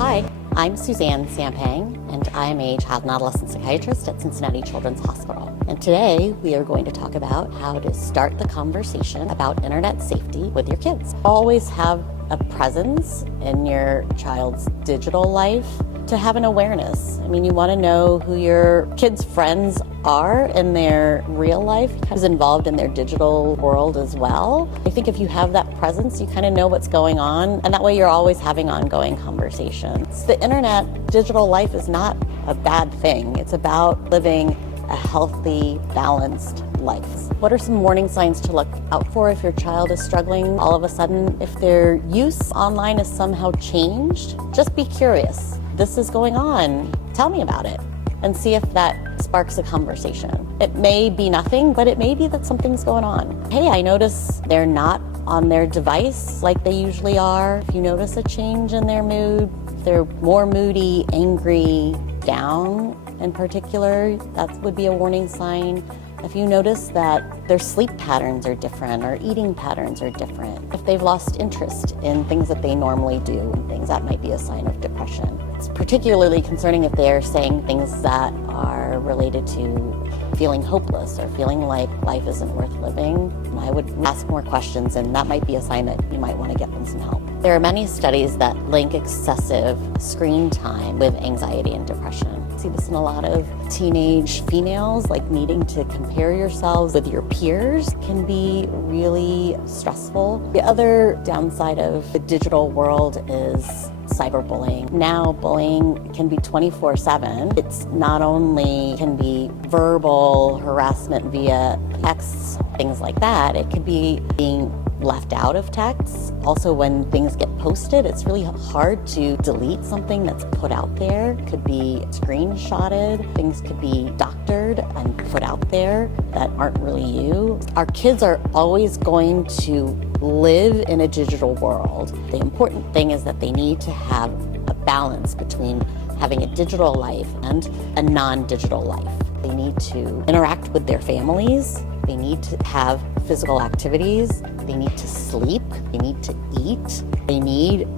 Hi, I'm Suzanne Sampang, and I'm a child and adolescent psychiatrist at Cincinnati Children's Hospital. And today we are going to talk about how to start the conversation about internet safety with your kids. Always have a presence in your child's digital life to have an awareness. I mean, you want to know who your kids' friends are in their real life, who's involved in their digital world as well. I think if you have that presence, you kind of know what's going on, and that way you're always having ongoing conversations. The internet, digital life is not a bad thing. It's about living a healthy, balanced life. What are some warning signs to look out for if your child is struggling all of a sudden? If their use online is somehow changed, just be curious. This is going on. Tell me about it and see if that sparks a conversation. It may be nothing, but it may be that something's going on. Hey, I notice they're not on their device like they usually are. If you notice a change in their mood, if they're more moody, angry, down in particular, that would be a warning sign. If you notice that their sleep patterns are different or eating patterns are different, if they've lost interest in things that they normally do and things, that might be a sign of depression. It's particularly concerning if they're saying things that are related to feeling hopeless or feeling like life isn't worth living. I would ask more questions, and that might be a sign that you might want to get them some help. There are many studies that link excessive screen time with anxiety and depression. I see this in a lot of teenage females, like needing to compare yourselves with your peers can be really stressful. The other downside of the digital world is cyberbullying. Now bullying can be 24/7. It's not only can be verbal harassment via texts, things like that. It could be being left out of texts. Also, when things get posted, it's really hard to delete something that's put out there. It could be screenshotted. Things could be doctored and put out there that aren't really you. Our kids are always going to live in a digital world. The important thing is that they need to have a balance between having a digital life and a non-digital life. They need to interact with their families. They need to have physical activities. They need to sleep. They need to eat. They need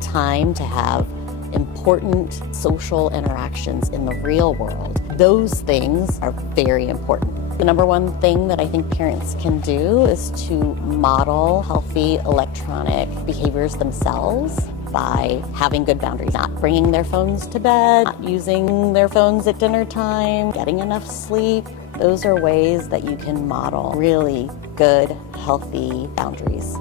time to have important social interactions in the real world. Those things are very important. The number one thing that I think parents can do is to model healthy electronic behaviors themselves by having good boundaries, not bringing their phones to bed, not using their phones at dinner time, getting enough sleep. Those are ways that you can model really good, healthy boundaries.